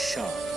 शान।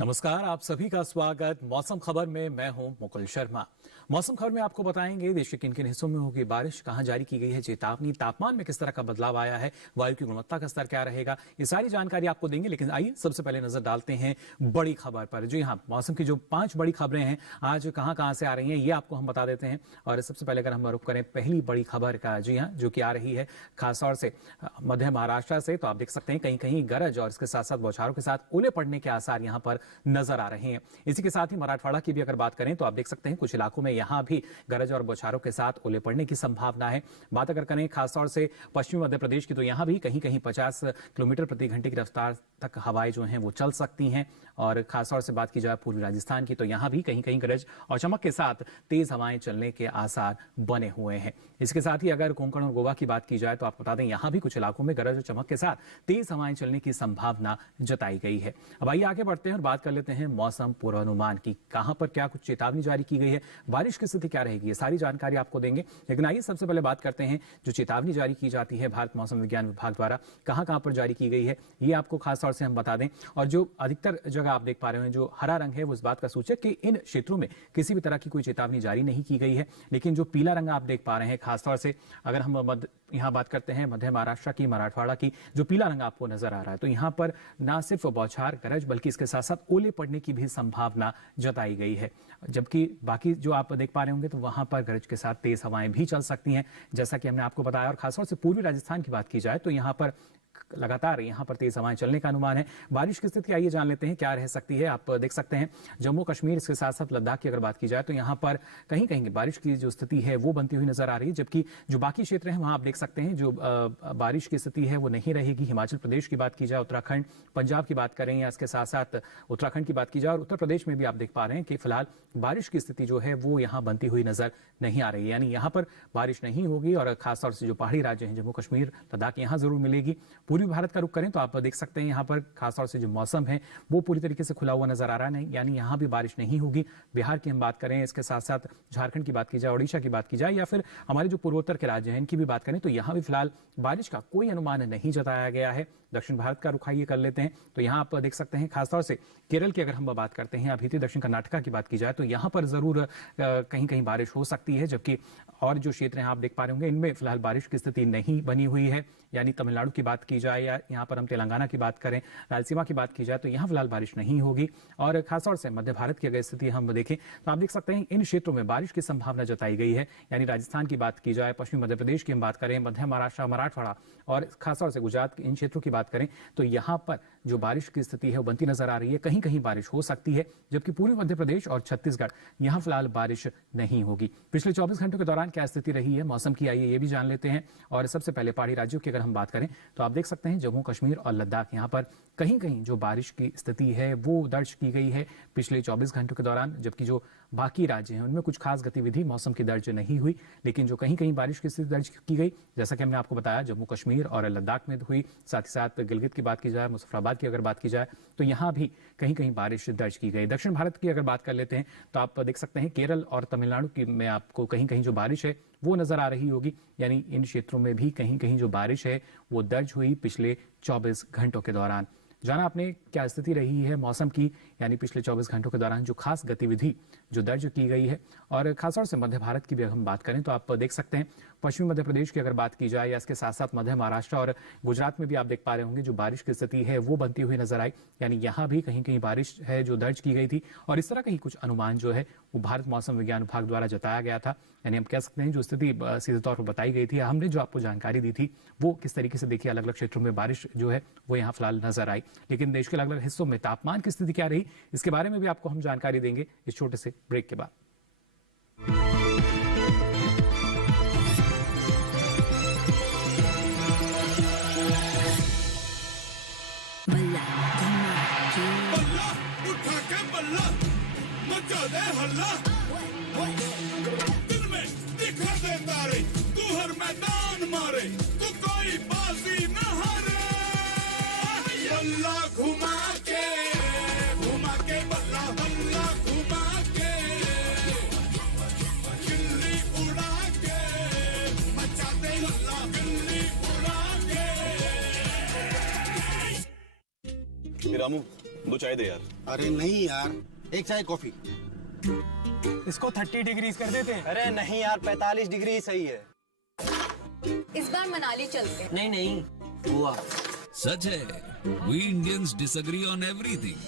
नमस्कार, आप सभी का स्वागत मौसम खबर में। मैं हूं मुकुल शर्मा। मौसम खबर में आपको बताएंगे देश के किन किन हिस्सों में होगी बारिश, कहां जारी की गई है चेतावनी, तापमान में किस तरह का बदलाव आया है, वायु की गुणवत्ता का स्तर क्या रहेगा, ये सारी जानकारी आपको देंगे। लेकिन आइए सबसे पहले नजर डालते हैं बड़ी खबर पर। जी हाँ, मौसम की जो 5 बड़ी खबरें हैं आज कहां कहां से आ रही हैं ये आपको हम बता देते हैं। और सबसे पहले अगर हम रुख करें पहली बड़ी खबर का, जी हाँ, जो कि आ रही है खासतौर से मध्य महाराष्ट्र से, तो आप देख सकते हैं कहीं कहीं गरज और इसके साथ साथ बौछारों के साथ ओले पड़ने के आसार यहां पर नजर आ रहे हैं। इसी के साथ ही मराठवाड़ा की भी अगर बात करें तो आप देख सकते हैं कुछ इलाकों में यहां भी गरज और बौछारों के साथ ओले पड़ने की संभावना है। बात अगर करें खासतौर से पश्चिमी मध्य प्रदेश की, तो यहां भी कहीं कहीं 50 किलोमीटर प्रति घंटे की रफ्तार तक हवाएं जो हैं वो चल सकती हैं। और खासतौर से बात की जाए पूर्वी राजस्थान की, तो यहां भी कहीं कहीं गरज और चमक के साथ तेज हवाएं चलने के आसार बने हुए हैं। इसके साथ ही अगर कोंकण और गोवा की बात की जाए तो आपको बता दें यहां भी कुछ इलाकों में गरज और चमक के साथ तेज हवाएं चलने की संभावना जताई गई है। अब आइए आगे बढ़ते हैं और बात कर लेते हैं मौसम पूर्वानुमान की। कहां पर क्या कुछ चेतावनी जारी की गई है, बारिश की स्थिति क्या रहेगी, ये सारी जानकारी आपको देंगे। लेकिन आइए सबसे पहले बात करते हैं जो चेतावनी जारी की जाती है भारत मौसम विज्ञान विभाग द्वारा कहां कहां पर जारी की गई है, ये आपको खासतौर से हम बता दें। और जो अधिकतर जगह आप देख पा रहे हैं जो हरा रंग है वो इस बात का सूचक कि इन क्षेत्रों में किसी भी तरह की कोई चेतावनी जारी नहीं की गई है। लेकिन जो पीला रंग आप देख पा रहे हैं, खासतौर से अगर हम यहां बात करते हैं मध्य महाराष्ट्र की, मराठवाड़ा की, जो पीला रंग आपको नजर आ रहा है, तो यहां पर ना सिर्फ बौछार गरज बल्कि इसके साथ साथ ओले पड़ने की भी संभावना जताई गई है। जबकि बाकी जो आप देख पा रहे होंगे तो वहां पर गरज के साथ तेज हवाएं भी चल सकती हैं, जैसा कि हमने आपको बताया। और खासतौर से पूर्वी राजस्थान की बात की जाए तो यहां पर लगातार यहां पर तेज हवाएं चलने का अनुमान है। बारिश की स्थिति आइए जान लेते हैं क्या रह सकती है। आप देख सकते हैं जम्मू कश्मीर, इसके साथ साथ लद्दाख की अगर बात की जाए तो यहां पर कहीं कहीं बारिश की जो स्थिति है वो बनती हुई नजर आ रही है। जबकि जो बाकी क्षेत्र हैं वहां आप देख सकते हैं जो बारिश की स्थिति है वो नहीं रहेगी। हिमाचल प्रदेश की बात की जाए, उत्तराखंड, पंजाब की बात करें या इसके साथ साथ उत्तराखंड की बात की जाए और उत्तर प्रदेश में भी आप देख पा रहे हैं कि फिलहाल बारिश की स्थिति जो है वो यहां बनती हुई नजर नहीं आ रही है। यानी यहां पर बारिश नहीं होगी। और खासतौर से जो पहाड़ी राज्य हैं जम्मू कश्मीर, लद्दाख, यहां जरूर मिलेगी। पूर्वी भारत का रुख करें तो आप देख सकते हैं यहां पर खासतौर से जो मौसम है वो पूरी तरीके से खुला हुआ नजर आ रहा है, यानी यहां भी बारिश नहीं होगी। बिहार की हम बात करें, इसके साथ साथ झारखंड की बात की जाए, ओडिशा की बात की जाए या फिर हमारे जो पूर्वोत्तर के राज्य हैं इनकी भी बात करें तो यहां भी फिलहाल बारिश का कोई अनुमान नहीं जताया गया है। दक्षिण भारत का रुख आइए कर लेते हैं तो यहां आप देख सकते हैं खासतौर से केरल की अगर हम बात करते हैं, अभी दक्षिण कर्नाटका की बात की जाए तो यहां पर जरूर कहीं कहीं बारिश हो सकती है। जबकि और जो क्षेत्र हैं आप देख पा रहे होंगे इनमें फिलहाल बारिश की स्थिति नहीं बनी हुई है। यानी तमिलनाडु की बात की जाए या यहाँ पर हम तेलंगाना की बात करें, रायलसीमा की बात की जाए तो यहाँ फिलहाल बारिश नहीं होगी। और खासतौर से मध्य भारत की अगर स्थिति हम देखें तो आप देख सकते हैं इन क्षेत्रों में बारिश की संभावना जताई गई है। यानी राजस्थान की बात की जाए, पश्चिमी मध्य प्रदेश की हम बात करें, मध्य महाराष्ट्र, मराठवाड़ा और खासतौर से गुजरात के इन क्षेत्रों की बात करें तो यहाँ पर जो बारिश की स्थिति है वो बनती नजर आ रही है। कहीं कहीं बारिश हो सकती है। जबकि पूर्वी मध्य प्रदेश और छत्तीसगढ़ यहाँ फिलहाल बारिश नहीं होगी। पिछले 24 घंटों के दौरान क्या स्थिति रही है मौसम की, आइए ये भी जान लेते हैं। और सबसे पहले पहाड़ी राज्यों की अगर हम बात करें तो आप देख सकते हैं जम्मू कश्मीर और लद्दाख, यहाँ पर कहीं कहीं जो बारिश की स्थिति है वो दर्ज की गई है पिछले 24 घंटों के दौरान। जबकि जो बाकी राज्य हैं उनमें कुछ खास गतिविधि मौसम की दर्ज नहीं हुई। लेकिन जो कहीं कहीं बारिश की स्थिति दर्ज की गई, जैसा कि हमने आपको बताया, जम्मू कश्मीर और लद्दाख में हुई। साथ ही साथ गिलगित की बात की जाए, मुजफ्फराबाद की अगर बात की जाए तो यहाँ भी कहीं कहीं बारिश दर्ज की गई। दक्षिण भारत की अगर बात कर लेते हैं तो आप देख सकते हैं केरल और तमिलनाडु की में आपको कहीं कहीं जो बारिश है वो नजर आ रही होगी। यानी इन क्षेत्रों में भी कहीं कहीं जो बारिश है वो दर्ज हुई पिछले 24 घंटों के दौरान। जाना आपने क्या स्थिति रही है मौसम की, यानी पिछले 24 घंटों के दौरान जो खास गतिविधि जो दर्ज की गई है। और खासतौर से मध्य भारत की भी हम बात करें तो आप देख सकते हैं पश्चिमी मध्य प्रदेश की अगर बात की जाए या इसके साथ साथ मध्य महाराष्ट्र और गुजरात में भी आप देख पा रहे होंगे जो बारिश की स्थिति है वो बनती हुई नजर आई। यानी यहाँ भी कहीं कहीं बारिश है जो दर्ज की गई थी। और इस तरह का ही कुछ अनुमान जो है वो भारत मौसम विज्ञान विभाग द्वारा जताया गया था। यानी हम कह सकते हैं जो स्थिति सीधे तौर पर बताई गई थी, हमने जो आपको जानकारी दी थी वो किस तरीके से देखिए अलग अलग क्षेत्रों में बारिश जो है वो यहाँ फिलहाल नजर आई। लेकिन देश के अलग अलग हिस्सों में तापमान की स्थिति क्या रही इसके बारे में भी आपको हम जानकारी देंगे इस छोटे से ब्रेक के बाद। मोहल्ला दिन में दिखा दे तारे, तू हर मैदान मारे, तू कोई बाजी न हारे। बल्ला घुमा के बल्ला बल्ला घुमा के, गिल्ली उड़ा के मचा दे हल्ला, गिल्ली उड़ा के। रामू, 2 चाय दे यार। अरे नहीं यार, एक चाय कॉफी। इसको 30 डिग्री कर देते हैं। अरे नहीं यार, 45 डिग्री सही है। इस बार मनाली चलते हैं। नहीं हुआ। सच है, we Indians disagree on everything,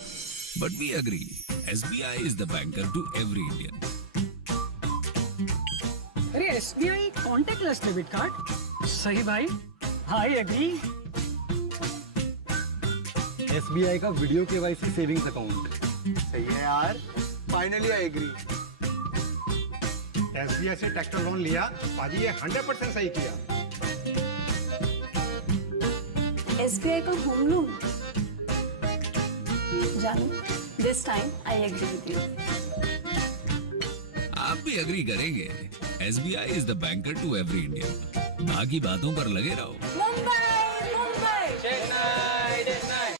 but we agree. SBI is the banker to every Indian. अरे SBI कॉन्टेक्टलेस डेबिट कार्ड, सही भाई, आई एग्री। SBI का वीडियो KYC सेविंग्स अकाउंट। सही है यार, फाइनली आई एग्री। SBI से ट्रैक्टर लोन लिया, पाजी ये 100% सही किया। SBI का होम लोन। जानू, this time I agree with you. आप भी एग्री करेंगे। SBI is the banker to every Indian. बाकी बातों पर लगे रहो। मुंबई मुंबई चेन्नई चेन्नई।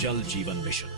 जल जीवन मिशन।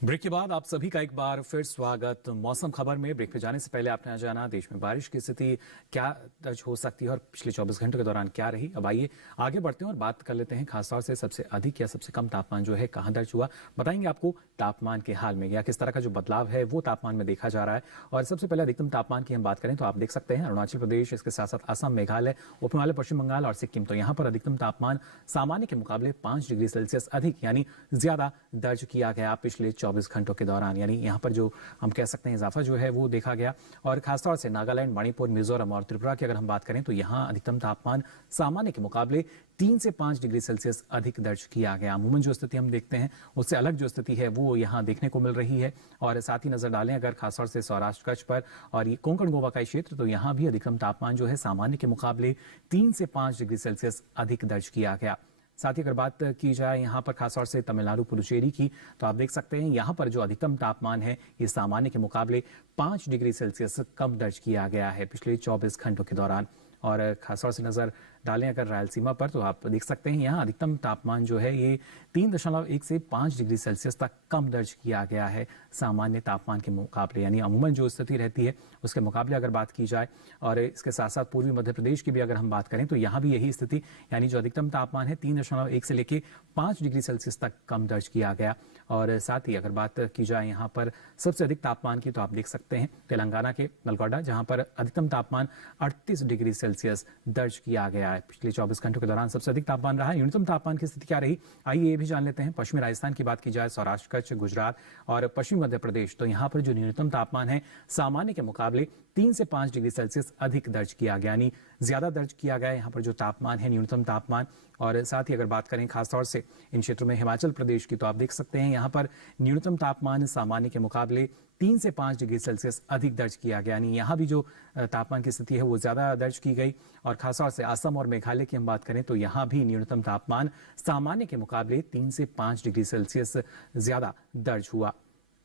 ब्रेक के बाद आप सभी का एक बार फिर स्वागत। मौसम खबर में ब्रेक पे जाने से पहले आपने जाना देश में बारिश की स्थिति क्या दर्ज हो सकती है और पिछले 24 घंटों के दौरान क्या रही। अब आइए आगे बढ़ते हैं और बात कर लेते हैं खासतौर से सबसे अधिक या सबसे कम तापमान जो है कहां दर्ज हुआ। बताएंगे आपको तापमान के हाल में या किस तरह का जो बदलाव है वो तापमान में देखा जा रहा है। और सबसे पहले अधिकतम तापमान की हम बात करें तो आप देख सकते हैं अरुणाचल प्रदेश, इसके साथ साथ असम, मेघालय, उप हिमालय, पश्चिम बंगाल और सिक्किम, तो यहाँ पर अधिकतम तापमान सामान्य के मुकाबले 5 डिग्री सेल्सियस अधिक यानी ज्यादा दर्ज किया गया पिछले 24 घंटों के दौरान। यानी यहाँ पर जो हम कह सकते हैं इजाफा जो है वो देखा गया। और खासतौर से नागालैंड, मणिपुर, मिजोरम और त्रिपुरा की अगर हम बात करें तो यहाँ अधिकतम तापमान सामान्य के मुकाबले 3 से 5 डिग्री सेल्सियस अधिक दर्ज किया गया। अमूमन जो स्थिति हम देखते हैं उससे अलग जो स्थिति है वो यहाँ देखने को मिल रही है। और साथ ही नजर डालें अगर खासतौर से सौराष्ट्र कच्छ पर और ये कोंकण गोवा का क्षेत्र, तो यहाँ भी अधिकतम तापमान जो है सामान्य के मुकाबले 3 से 5 डिग्री सेल्सियस अधिक दर्ज किया गया। साथ ही अगर बात की जाए यहाँ पर खासतौर से तमिलनाडु, पुडुचेरी की, तो आप देख सकते हैं यहाँ पर जो अधिकतम तापमान है ये सामान्य के मुकाबले 5 डिग्री सेल्सियस कम दर्ज किया गया है पिछले 24 घंटों के दौरान। और खासतौर से नजर डालें अगर रायलसीमा पर तो आप देख सकते हैं यहाँ अधिकतम तापमान जो है ये 3.1 से 5 डिग्री सेल्सियस तक कम दर्ज किया गया है सामान्य तापमान के मुकाबले। यानी अमूमन जो स्थिति रहती है उसके मुकाबले अगर बात की जाए। और इसके साथ साथ पूर्वी मध्य प्रदेश की भी अगर हम बात करें तो यहाँ भी यही स्थिति, यानी जो अधिकतम तापमान है 3.1 से लेके 5 डिग्री सेल्सियस तक कम दर्ज किया गया। और साथ ही अगर बात की जाए यहाँ पर सबसे अधिक तापमान की, तो आप देख सकते हैं तेलंगाना के नलगोंडा, जहाँ पर अधिकतम तापमान 38 डिग्री सेल्सियस दर्ज किया गया है पिछले 24 घंटों के दौरान सबसे अधिक तापमान रहा। न्यूनतम तापमान की स्थिति क्या रही, आइए ये भी जान लेते हैं। पश्चिमी राजस्थान की बात की जाए, सौराष्ट्र कच्छ, गुजरात और पश्चिमी मध्य प्रदेश, तो यहाँ पर जो न्यूनतम तापमान है सामान्य के मुकाबले 3 से 5 डिग्री सेल्सियस अधिक दर्ज किया गया, यानी ज्यादा दर्ज किया गया यहाँ पर जो तापमान है, न्यूनतम तापमान। और साथ ही अगर बात करें खासतौर से इन क्षेत्रों में हिमाचल प्रदेश की, तो आप देख सकते हैं यहाँ पर न्यूनतम तापमान सामान्य के मुकाबले 3 से 5 डिग्री सेल्सियस अधिक दर्ज किया गया, यानी यहाँ भी जो तापमान की स्थिति है वो ज्यादा दर्ज की गई। और खासतौर से असम और मेघालय की हम बात करें तो यहाँ भी न्यूनतम तापमान सामान्य के मुकाबले 3 से 5 डिग्री सेल्सियस ज्यादा दर्ज हुआ।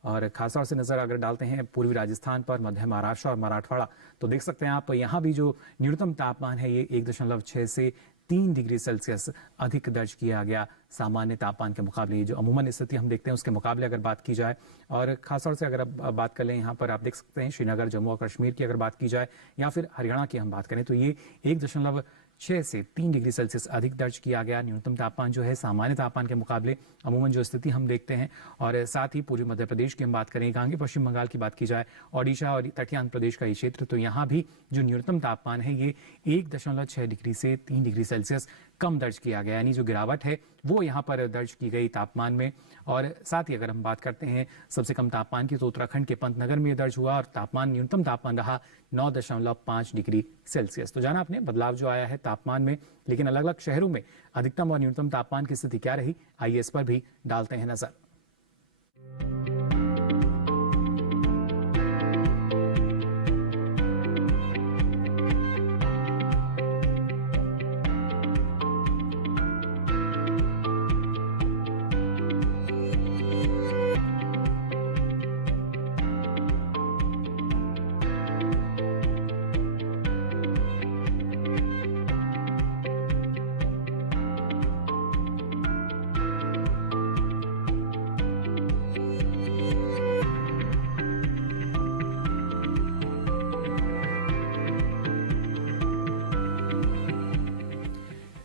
और खासतौर से नजर अगर डालते हैं पूर्वी राजस्थान पर, मध्य महाराष्ट्र और मराठवाड़ा, तो देख सकते हैं आप यहाँ भी जो न्यूनतम तापमान है ये 1.6 से 3 डिग्री सेल्सियस अधिक दर्ज किया गया सामान्य तापमान के मुकाबले। ये जो अमूमन स्थिति हम देखते हैं उसके मुकाबले अगर बात की जाए, और खासतौर से अगर अब बात कर लें यहाँ पर आप देख सकते हैं श्रीनगर, जम्मू और कश्मीर की अगर बात की जाए या फिर हरियाणा की हम बात करें तो ये 1.6 से 3 डिग्री सेल्सियस अधिक दर्ज किया गया न्यूनतम तापमान जो है सामान्य तापमान के मुकाबले अमूमन जो स्थिति हम देखते हैं। और साथ ही पूर्वी मध्य प्रदेश की हम बात करें, गांगी पश्चिम बंगाल की बात की जाए, ओडिशा और तटीय आंध्र प्रदेश का ये क्षेत्र, तो यहाँ भी जो न्यूनतम तापमान है ये 1.6 डिग्री से 3 डिग्री सेल्सियस कम दर्ज किया गया, यानी जो गिरावट है वो यहाँ पर दर्ज की गई तापमान में। और साथ ही अगर हम बात करते हैं सबसे कम तापमान की तो उत्तराखंड के पंतनगर में दर्ज हुआ और न्यूनतम तापमान रहा 9.5 डिग्री सेल्सियस। तो जाना आपने बदलाव जो आया है तापमान में, लेकिन अलग अलग शहरों में अधिकतम और न्यूनतम तापमान की स्थिति क्या रही, आइए इस पर भी डालते हैं नजर।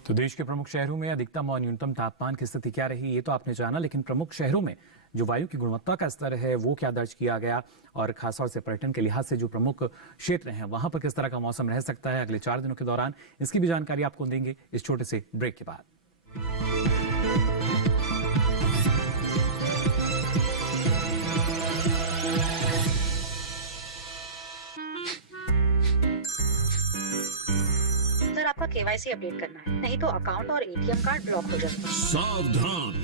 तो देश के प्रमुख शहरों में अधिकतम और न्यूनतम तापमान की स्थिति क्या रही ये तो आपने जाना, लेकिन प्रमुख शहरों में जो वायु की गुणवत्ता का स्तर है वो क्या दर्ज किया गया, और खासतौर से पर्यटन के लिहाज से जो प्रमुख क्षेत्र हैं वहां पर किस तरह का मौसम रह सकता है अगले 4 दिनों के दौरान, इसकी भी जानकारी आपको देंगे इस छोटे से ब्रेक के बाद। आपका केवाईसी अपडेट करना है, नहीं तो अकाउंट और एटीएम कार्ड ब्लॉक हो जाएगा। सावधान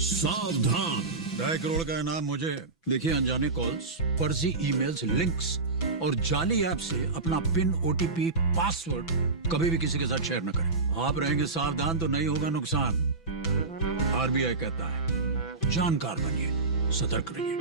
सावधान, 2.5 करोड़ का इनाम मुझे। देखिए, अनजाने कॉल्स, फर्जी ईमेल्स, लिंक्स और जाली ऐप से अपना पिन, ओटीपी, पासवर्ड कभी भी किसी के साथ शेयर न करें। आप रहेंगे सावधान तो नहीं होगा नुकसान। आरबीआई कहता है, जानकार बनिए, सतर्क रहिए।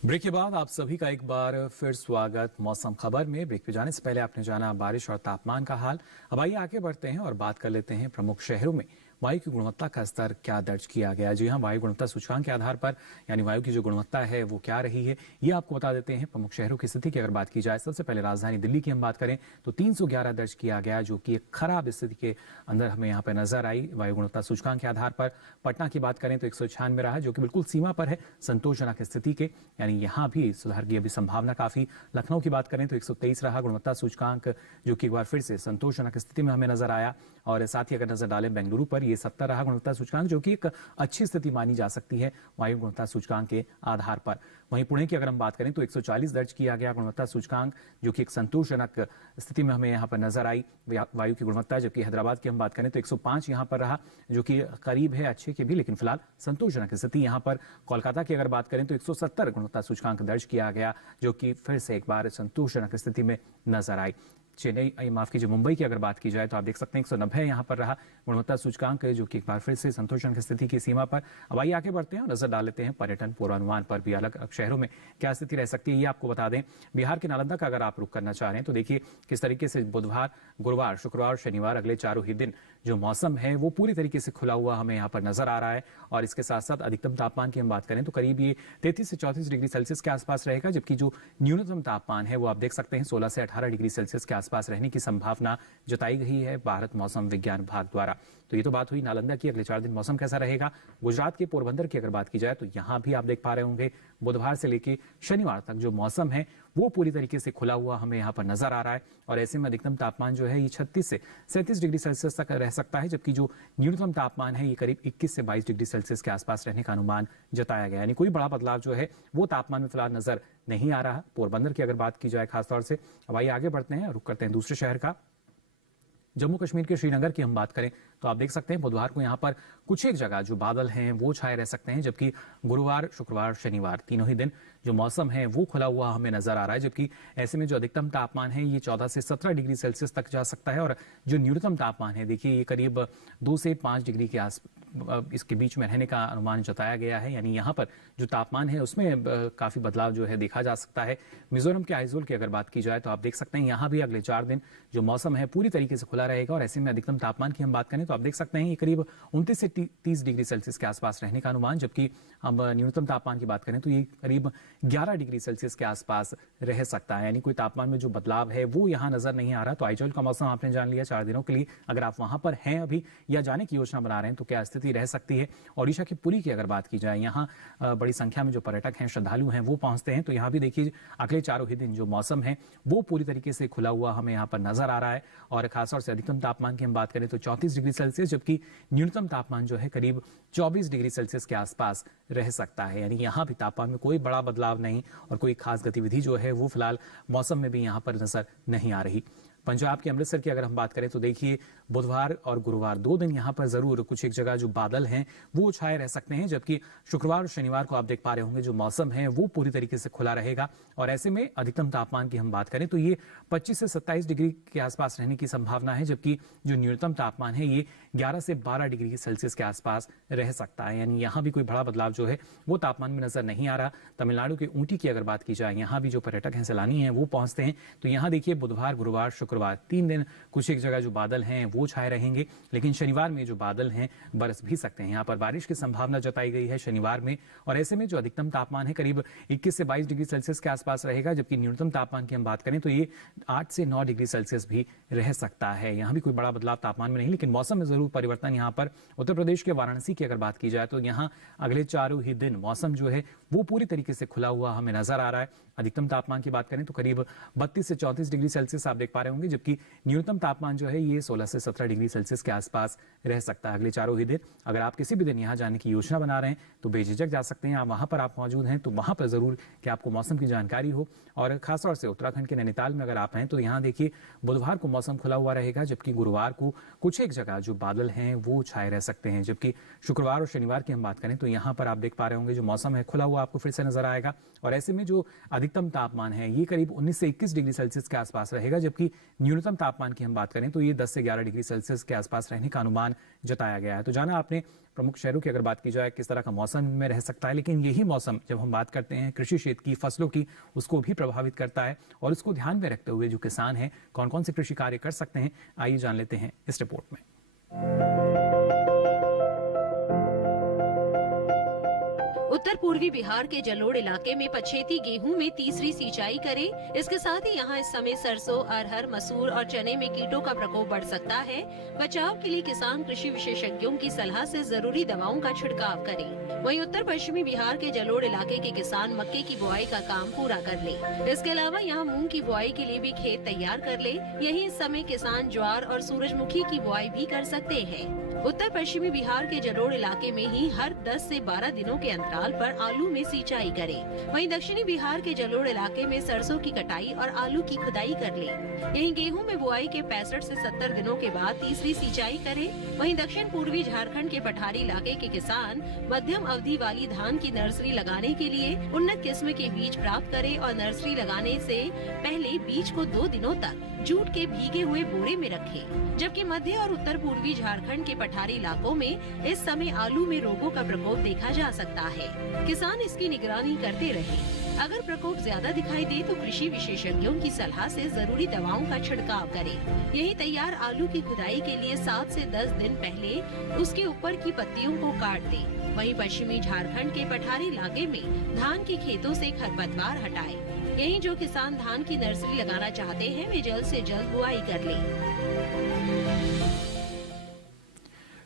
ब्रेक के बाद आप सभी का एक बार फिर स्वागत मौसम खबर में। ब्रेक पे जाने से पहले आपने जाना बारिश और तापमान का हाल। अब आइए आगे बढ़ते हैं और बात कर लेते हैं प्रमुख शहरों में वायु की गुणवत्ता का स्तर क्या दर्ज किया गया। जी हाँ, वायु गुणवत्ता सूचकांक के आधार पर यानी वायु की जो गुणवत्ता है वो क्या रही है ये आपको बता देते हैं। प्रमुख शहरों की स्थिति की अगर बात की जाए, सबसे पहले राजधानी दिल्ली की हम बात करें तो 311 दर्ज किया गया, जो कि एक खराब स्थिति के अंदर हमें यहाँ पर नजर आई वायु गुणवत्ता सूचकांक के आधार पर। पटना की बात करें तो 196 रहा, जो कि बिल्कुल सीमा पर है संतोषजनक स्थिति के, यानी यहाँ भी सुधार की अभी संभावना काफी। लखनऊ की बात करें तो 123 रहा गुणवत्ता सूचकांक, जो कि एक बार फिर से संतोषजनक स्थिति में हमें नजर आया। और साथ ही अगर नजर डालें बेंगलुरु पर, ये 70 रहा गुणवत्ता सूचकांक, जो कि एक अच्छी स्थिति मानी जा सकती है वायु गुणवत्ता सूचकांक के आधार पर। वहीं पुणे की अगर हम बात करें तो 140 दर्ज किया गया गुणवत्ता सूचकांक, जो कि एक संतोषजनक स्थिति में हमें यहाँ पर नजर आई वायु की गुणवत्ता। जबकि हैदराबाद की हम बात करें तो 105 यहाँ पर रहा, जो कि करीब है अच्छे के भी, लेकिन फिलहाल संतोषजनक स्थिति यहाँ पर। कोलकाता की अगर बात करें तो 170 गुणवत्ता सूचकांक दर्ज किया गया, जो कि फिर से एक बार संतोषजनक स्थिति में नजर आई। मुंबई की अगर बात की जाए तो आप देख सकते हैं 190 यहाँ पर रहा गुणवत्ता सूचकांक, जो कि एक बार फिर से संतोषजनक स्थिति की सीमा पर। अब आइए आगे बढ़ते हैं और नजर डाल लेते हैं पर्यटन पूर्वानुमान पर भी अलग अलग शहरों में क्या स्थिति रह सकती है। ये आपको बता दें, बिहार के नालंदा का अगर आप रुख करना चाह रहे हैं तो देखिए किस तरीके से बुधवार, गुरुवार, शुक्रवार, शनिवार अगले चारों ही दिन जो मौसम है वो पूरी तरीके से खुला हुआ हमें यहाँ पर नजर आ रहा है। और इसके साथ साथ अधिकतम तापमान की हम बात करें तो करीब ये 33 से 34 डिग्री सेल्सियस के आसपास रहेगा, जबकि जो न्यूनतम तापमान है वो आप देख सकते हैं 16 से 18 डिग्री सेल्सियस के आसपास रहने की संभावना जताई गई है भारत मौसम विज्ञान विभाग द्वारा। तो ये तो बात हुई नालंदा की। अगले 4 दिन मौसम कैसा रहेगा। गुजरात के पोरबंदर की अगर बात की जाए तो यहाँ भी आप देख पा रहे होंगे बुधवार से लेके शनिवार तक जो मौसम है वो पूरी तरीके से खुला हुआ हमें यहाँ पर नजर आ रहा है। और ऐसे में अधिकतम तापमान जो है ये 36 से 37 डिग्री सेल्सियस तक रह सकता है, जबकि जो न्यूनतम तापमान है ये करीब 21 से 22 डिग्री सेल्सियस के आसपास रहने का अनुमान जताया गया। यानी कोई बड़ा बदलाव जो है वो तापमान में फिलहाल नजर नहीं आ रहा पोरबंदर की अगर बात की जाए खासतौर से। अब आइए आगे बढ़ते हैं, रुक करते हैं दूसरे शहर का। जम्मू कश्मीर के श्रीनगर की हम बात करें तो आप देख सकते हैं बुधवार को यहाँ पर कुछ एक जगह जो बादल हैं वो छाए रह सकते हैं, जबकि गुरुवार, शुक्रवार, शनिवार तीनों ही दिन जो मौसम है वो खुला हुआ हमें नजर आ रहा है। जबकि ऐसे में जो अधिकतम तापमान है ये 14 से 17 डिग्री सेल्सियस तक जा सकता है और जो न्यूनतम तापमान है देखिए ये करीब 2 से 5 डिग्री के इसके बीच में रहने का अनुमान जताया गया है। यानी यहाँ पर जो तापमान है उसमें काफी बदलाव जो है देखा जा सकता है। मिजोरम के आइजोल की अगर बात की जाए तो आप देख सकते हैं यहाँ भी अगले 4 दिन जो मौसम है पूरी तरीके से खुला रहेगा। और ऐसे में अधिकतम तापमान की हम बात करें तो आप देख सकते हैं ये करीब 29 से 30 डिग्री सेल्सियस के आसपास रहने का अनुमान, जबकि अब न्यूनतम तापमान की बात करें तो ये करीब 11 डिग्री सेल्सियस के आसपास रह सकता है। यानी कोई तापमान में जो बदलाव है वो यहाँ नजर नहीं आ रहा। तो आइजोल का मौसम आपने जान लिया 4 दिनों के लिए। अगर आप वहां पर हैं अभी या जाने की योजना बना रहे हैं तो क्या स्थिति रह सकती है। ओडिशा की पुरी की अगर बात की जाए, यहाँ बड़ी संख्या में जो पर्यटक हैं, श्रद्धालु हैं वो पहुंचते हैं। तो यहाँ भी देखिए अगले चारों ही दिन जो मौसम है वो पूरी तरीके से खुला हुआ हमें यहाँ पर नजर आ रहा है। और खासतौर से अधिकतम तापमान की हम बात करें तो 34 डिग्री सेल्सियस, जबकि न्यूनतम तापमान जो है करीब 24 डिग्री सेल्सियस के आसपास रह सकता है। यानी यहाँ भी तापमान में कोई बड़ा बदलाव नहीं और कोई खास गतिविधि जो है वो फिलहाल मौसम में भी यहाँ पर नजर नहीं आ रही। पंजाब के अमृतसर की अगर हम बात करें तो देखिए बुधवार और गुरुवार 2 दिन यहाँ पर जरूर कुछ एक जगह जो बादल हैं वो छाए रह सकते हैं, जबकि शुक्रवार और शनिवार को आप देख पा रहे होंगे जो मौसम है वो पूरी तरीके से खुला रहेगा। और ऐसे में अधिकतम तापमान की हम बात करें तो ये 25 से 27 डिग्री के आसपास रहने की संभावना है, जबकि जो न्यूनतम तापमान है ये 11 से 12 डिग्री सेल्सियस के आसपास रह सकता है। यानी यहाँ भी कोई बड़ा बदलाव जो है वो तापमान में नजर नहीं आ रहा। तमिलनाडु के ऊटी की अगर बात की जाए, यहाँ भी जो पर्यटक हैं, सैलानी हैं वो पहुंचते हैं। तो यहाँ देखिए बुधवार, गुरुवार, शुक्रवार 3 दिन कुछ एक जगह जो बादल हैं वो छाए रहेंगे, लेकिन शनिवार में जो बादल हैं बरस भी सकते हैं। यहाँ पर बारिश की संभावना जताई गई है शनिवार में। और ऐसे में जो अधिकतम तापमान है करीब 21 से 22 डिग्री सेल्सियस के आसपास रहेगा, जबकि न्यूनतम तापमान की हम बात करें तो ये 8 से 9 डिग्री सेल्सियस भी रह सकता है। यहाँ भी कोई बड़ा बदलाव तापमान में नहीं, लेकिन मौसम में जरूर परिवर्तन यहाँ पर। उत्तर प्रदेश के वाराणसी की अगर बात की जाए तो यहाँ अगले चारों ही दिन मौसम जो है वो पूरी तरीके से खुला हुआ हमें नजर आ रहा है। अधिकतम तापमान की बात करें तो करीब 32 से 34 डिग्री सेल्सियस आप देख पा रहे होंगे, जबकि न्यूनतम तापमान जो है ये 16 से 17 डिग्री सेल्सियस के आसपास रह सकता है अगले चारों ही दिन। अगर आप किसी भी दिन यहाँ जाने की योजना बना रहे हैं तो बेझिझक जा सकते हैं। आप वहां पर आप मौजूद हैं तो वहां पर जरूर कि आपको मौसम की जानकारी हो। और खासतौर से उत्तराखंड के नैनीताल में अगर आप हैं तो यहाँ देखिए बुधवार को मौसम खुला हुआ रहेगा, जबकि गुरुवार को कुछ एक जगह जो बादल हैं वो छाए रह सकते हैं। जबकि शुक्रवार और शनिवार की हम बात करें तो यहाँ पर आप देख पा रहे होंगे जो मौसम है खुला हुआ आपको फिर से नजर आएगा। और ऐसे में जो अधिकतम तापमान है ये करीब 19 से 21 डिग्री सेल्सियस के आसपास रहेगा, जबकि न्यूनतम तापमान की हम बात करें तो ये 10 से 11 डिग्री सेल्सियस के आसपास रहने का अनुमान जताया गया है। तो जाना आपने प्रमुख शहरों की अगर बात की जाए किस तरह का मौसम में रह सकता है, लेकिन यही मौसम जब हम बात करते हैं कृषि क्षेत्र की, फसलों की, उसको भी प्रभावित करता है। और उसको ध्यान में रखते हुए जो किसान हैं कौन कौन से कृषि कार्य कर सकते हैं, आइए जान लेते हैं इस रिपोर्ट में। उत्तर पूर्वी बिहार के जलोढ़ इलाके में पछेती गेहूं में तीसरी सिंचाई करें। इसके साथ ही यहां इस समय सरसों, अरहर, मसूर और चने में कीटों का प्रकोप बढ़ सकता है। बचाव के लिए किसान कृषि विशेषज्ञों की सलाह से जरूरी दवाओं का छिड़काव करें। वहीं उत्तर पश्चिमी बिहार के जलोढ़ इलाके के किसान मक्के की बुआई का काम पूरा कर ले। इसके अलावा यहाँ मूंग की बुआई के लिए भी खेत तैयार कर ले। यही इस समय किसान ज्वार और सूरजमुखी की बुआई भी कर सकते हैं। उत्तर पश्चिमी बिहार के जलोढ़ इलाके में ही हर 10 से 12 दिनों के अंतराल पर आलू में सिंचाई करें। वहीं दक्षिणी बिहार के जलोढ़ इलाके में सरसों की कटाई और आलू की खुदाई कर ले। यहीं गेहूं में बुआई के 65 से 70 दिनों के बाद तीसरी सिंचाई करें। वहीं दक्षिण पूर्वी झारखंड के पठारी इलाके के किसान मध्यम अवधि वाली धान की नर्सरी लगाने के लिए उन्नत किस्म के बीज प्राप्त करें और नर्सरी लगाने से पहले बीज को 2 दिनों तक जूट के भीगे हुए बोरे में रखें। जबकि मध्य और उत्तर पूर्वी झारखंड के पठारी इलाकों में इस समय आलू में रोगों का प्रकोप देखा जा सकता है। किसान इसकी निगरानी करते रहें। अगर प्रकोप ज्यादा दिखाई दे तो कृषि विशेषज्ञों की सलाह से जरूरी दवाओं का छिड़काव करें। यही तैयार आलू की खुदाई के लिए 7 से 10 दिन पहले उसके ऊपर की पत्तियों को काट दें। वहीं पश्चिमी झारखंड के पठारी इलाके में धान के खेतों से खरपतवार हटाएं। यहीं जो किसान धान की नर्सरी लगाना चाहते हैं वे जल्द से जल्द बुआई कर लें।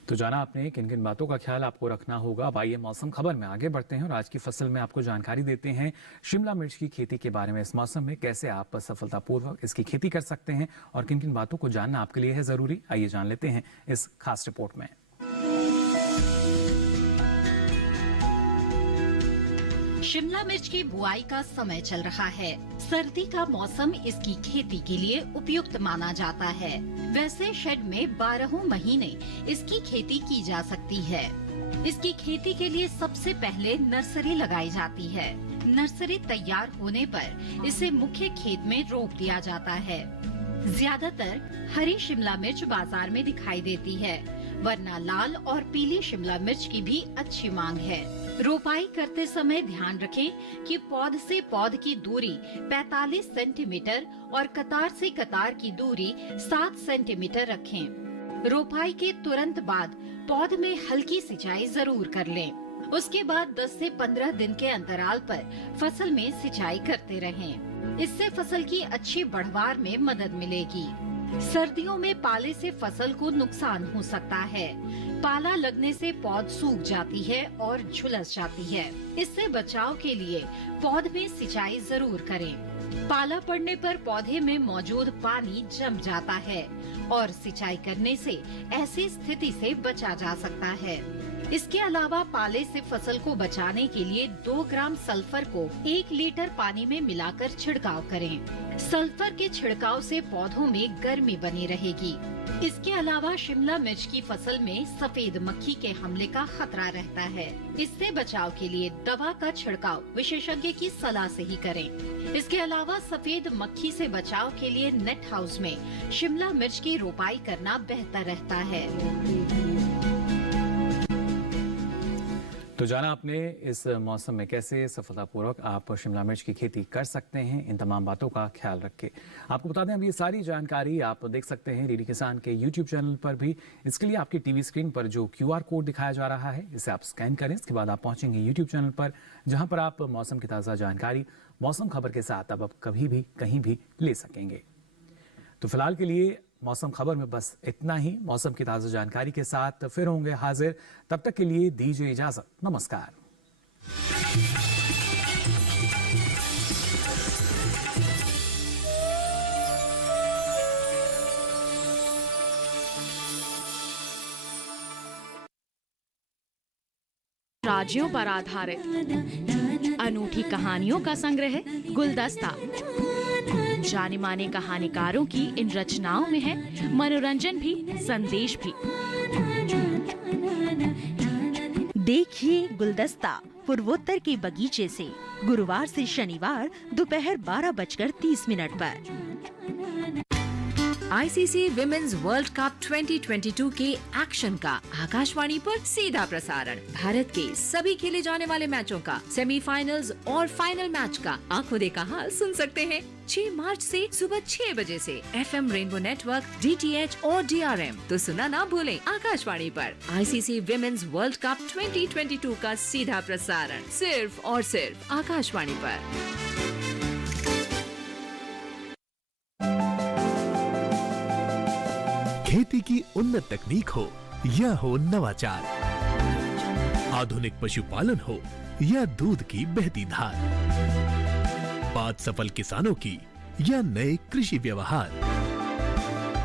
तो जाना आपने किन किन बातों का ख्याल आपको रखना होगा। अब आइए मौसम खबर में आगे बढ़ते हैं और आज की फसल में आपको जानकारी देते हैं शिमला मिर्च की खेती के बारे में। इस मौसम में कैसे आप सफलतापूर्वक इसकी खेती कर सकते हैं और किन किन बातों को जानना आपके लिए है जरूरी, आइए जान लेते हैं इस खास रिपोर्ट में। शिमला मिर्च की बुआई का समय चल रहा है। सर्दी का मौसम इसकी खेती के लिए उपयुक्त माना जाता है। वैसे शेड में 12 महीने इसकी खेती की जा सकती है। इसकी खेती के लिए सबसे पहले नर्सरी लगाई जाती है। नर्सरी तैयार होने पर इसे मुख्य खेत में रोप दिया जाता है। ज्यादातर हरी शिमला मिर्च बाजार में दिखाई देती है, वरना लाल और पीली शिमला मिर्च की भी अच्छी मांग है। रोपाई करते समय ध्यान रखें कि पौध से पौध की दूरी 45 सेंटीमीटर और कतार से कतार की दूरी 7 सेंटीमीटर रखें। रोपाई के तुरंत बाद पौध में हल्की सिंचाई जरूर कर लें। उसके बाद 10 से 15 दिन के अंतराल पर फसल में सिंचाई करते रहें। इससे फसल की अच्छी बढ़वार में मदद मिलेगी। सर्दियों में पाले से फसल को नुकसान हो सकता है। पाला लगने से पौध सूख जाती है और झुलस जाती है। इससे बचाव के लिए पौध में सिंचाई जरूर करें। पाला पड़ने पर पौधे में मौजूद पानी जम जाता है और सिंचाई करने से ऐसी स्थिति से बचा जा सकता है। इसके अलावा पाले से फसल को बचाने के लिए 2 ग्राम सल्फर को 1 लीटर पानी में मिलाकर छिड़काव करें। सल्फर के छिड़काव से पौधों में गर्मी बनी रहेगी। इसके अलावा शिमला मिर्च की फसल में सफेद मक्खी के हमले का खतरा रहता है। इससे बचाव के लिए दवा का छिड़काव विशेषज्ञ की सलाह से ही करें। इसके अलावा सफेद मक्खी से बचाव के लिए नेट हाउस में शिमला मिर्च की रोपाई करना बेहतर रहता है। तो जाना आपने इस मौसम में कैसे सफलतापूर्वक आप शिमला मिर्च की खेती कर सकते हैं, इन तमाम बातों का ख्याल रख के। आपको बता दें अब ये सारी जानकारी आप देख सकते हैं डीडी किसान के YouTube चैनल पर भी। इसके लिए आपकी टीवी स्क्रीन पर जो QR कोड दिखाया जा रहा है इसे आप स्कैन करें। इसके बाद आप पहुंचेंगे YouTube चैनल पर, जहां पर आप मौसम की ताज़ा जानकारी मौसम खबर के साथ अब कभी भी कहीं भी ले सकेंगे। तो फिलहाल के लिए मौसम खबर में बस इतना ही। मौसम की ताज़ा जानकारी के साथ फिर होंगे हाजिर, तब तक के लिए दीजिए इजाजत। नमस्कार। राज्यों पर आधारित अनूठी कहानियों का संग्रह गुलदस्ता। जाने माने कहानीकारों की इन रचनाओं में है मनोरंजन भी, संदेश भी। देखिए गुलदस्ता पूर्वोत्तर के बगीचे से गुरुवार से शनिवार दोपहर 12:30 पर। आईसीसी विमेन्स वर्ल्ड कप 2022 के एक्शन का आकाशवाणी पर सीधा प्रसारण। भारत के सभी खेले जाने वाले मैचों का, सेमीफाइनल्स और फाइनल मैच का आंखों देखा हाल सुन सकते हैं 6 मार्च से सुबह 6 बजे से FM रेनबो नेटवर्क, DTH और DRM। तो सुना ना भूलें आकाशवाणी पर आईसीसी विमेन्स वर्ल्ड कप 2022 का सीधा प्रसारण सिर्फ और सिर्फ आकाशवाणी पर। खेती की उन्नत तकनीक हो या हो नवाचार, आधुनिक पशुपालन हो या दूध की बहती धार, बात सफल किसानों की या नए कृषि व्यवहार,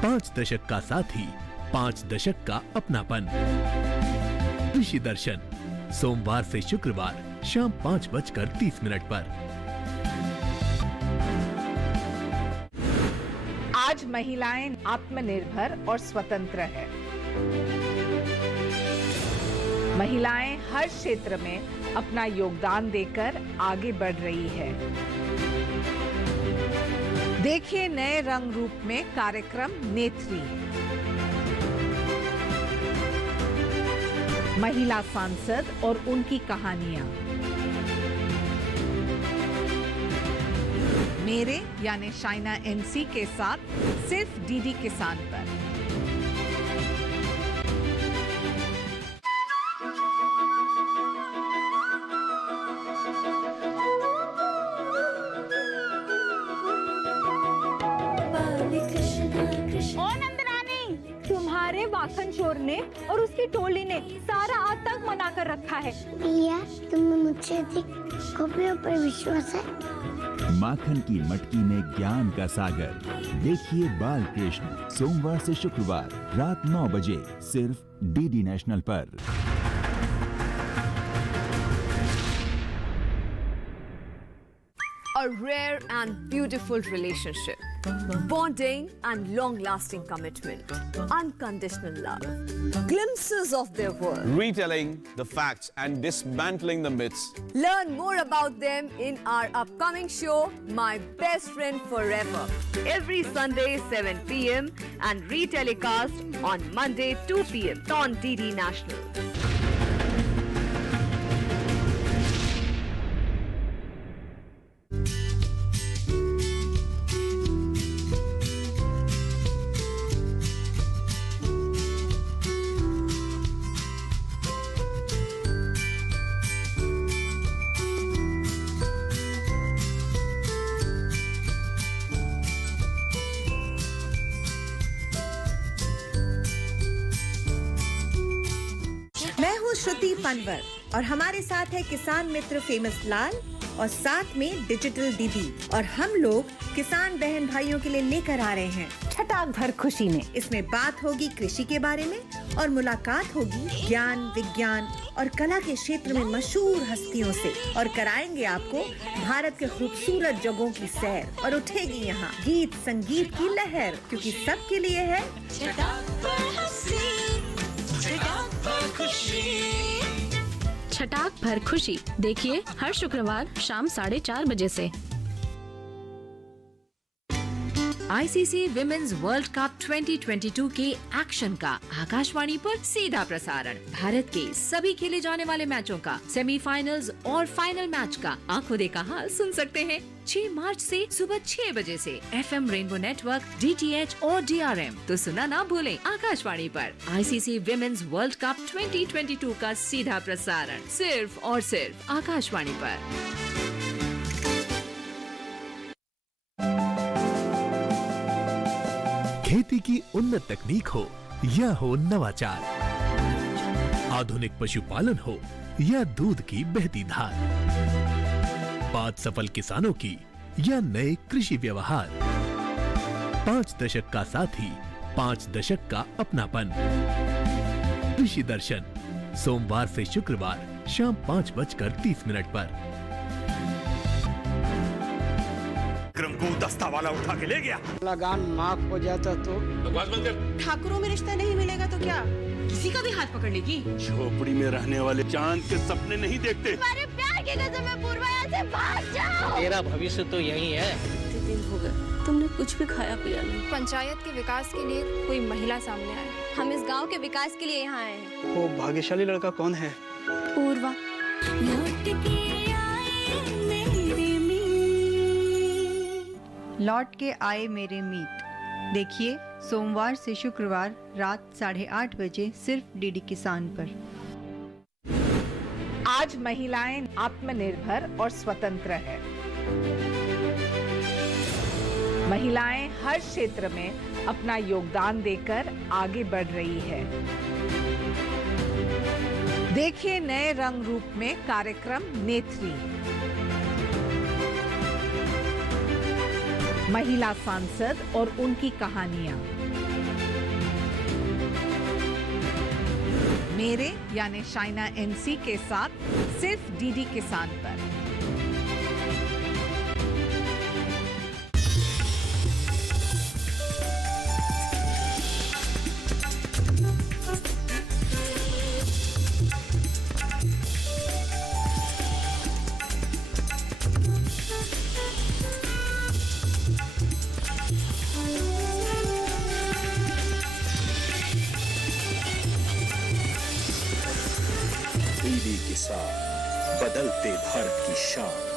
5 दशक का साथी, 5 दशक का अपनापन। कृषि दर्शन सोमवार से शुक्रवार शाम 5:30 पर। आज महिलाएं आत्मनिर्भर और स्वतंत्र है। महिलाएं हर क्षेत्र में अपना योगदान देकर आगे बढ़ रही है। देखिए नए रंग रूप में कार्यक्रम नेत्री। महिला सांसद और उनकी कहानियां। मेरे यानी शाइना एनसी के साथ सिर्फ डीडी किसान पर। तुम्हारे माखन चोर ने और उसकी टोली ने सारा आतंक मना कर रखा है। भैया तुम्हें मुझसे अधिक कॉपियों पर विश्वास है? माखन की मटकी में ज्ञान का सागर। देखिए बाल कृष्ण सोमवार से शुक्रवार रात 9 बजे सिर्फ डीडी नेशनल पर। A rare and beautiful relationship. Bonding and long-lasting commitment. Unconditional love. Glimpses of their world. Retelling the facts and dismantling the myths. Learn more about them in our upcoming show, My Best Friend Forever. Every Sunday, 7 p.m. and retelecast on Monday, 2 p.m. on DD National. मैं हूँ श्रुति पनवर और हमारे साथ है किसान मित्र famous लाल और साथ में डिजिटल दीदी और हम लोग किसान बहन भाइयों के लिए लेकर आ रहे हैं छटाक भर खुशी में। इसमें बात होगी कृषि के बारे में और मुलाकात होगी ज्ञान विज्ञान और कला के क्षेत्र में मशहूर हस्तियों से और कराएंगे आपको भारत के खूबसूरत जगहों की सैर और उठेगी यहाँ गीत संगीत की लहर क्योंकि सबके लिए है छटाक भर खुशी। देखिए हर शुक्रवार शाम 4:30 बजे से। आईसीसी विमेन्स वर्ल्ड कप 2022 के एक्शन का आकाशवाणी पर सीधा प्रसारण। भारत के सभी खेले जाने वाले मैचों का सेमीफाइनल्स और फाइनल मैच का आंखों देखा हाल सुन सकते हैं 6 मार्च से सुबह 6 बजे से FM रेनबो नेटवर्क, DTH और DRM। तो सुना ना भूलें आकाशवाणी पर आईसीसी विमेन्स वर्ल्ड कप 2022 का सीधा प्रसारण सिर्फ और सिर्फ आकाशवाणी पर। खेती की उन्नत तकनीक हो या हो नवाचार, आधुनिक पशुपालन हो या दूध की बहती धार, 5 सफल किसानों की या नए कृषि व्यवहार, 5 दशक का साथी, 5 दशक का अपनापन। कृषि दर्शन सोमवार से शुक्रवार शाम 5:30 पर। को दस्ता वाला उठा के ले गया। लगान माफ हो जाता तो बकवास बंद कर। ठाकुरों में रिश्ता नहीं मिलेगा तो क्या किसी का भी हाथ पकड़ लेगी? झोपड़ी में रहने वाले चांद के सपने नहीं देखते। तुम्हारे प्यार के कसम में पूर्वा यहाँ से भाग जाओ। तेरा भविष्य तो यही है। कितने दिन हो गए तुमने कुछ भी खाया पिया नहीं। पंचायत के विकास के लिए कोई महिला सामने आए। हम इस गांव के विकास के लिए यहाँ आए हैं। वो भाग्यशाली लड़का कौन है? पूर्वा। लौट के आए मेरे मीत। देखिए सोमवार से शुक्रवार रात 8:30 बजे सिर्फ डीडी किसान पर। आज महिलाएं आत्मनिर्भर और स्वतंत्र है। महिलाएं हर क्षेत्र में अपना योगदान देकर आगे बढ़ रही है। देखिए नए रंग रूप में कार्यक्रम नेत्री। महिला सांसद और उनकी कहानियां। मेरे यानी शाइना एनसी के साथ सिर्फ डीडी किसान पर। डीडी किसान, बदलते भारत की शान।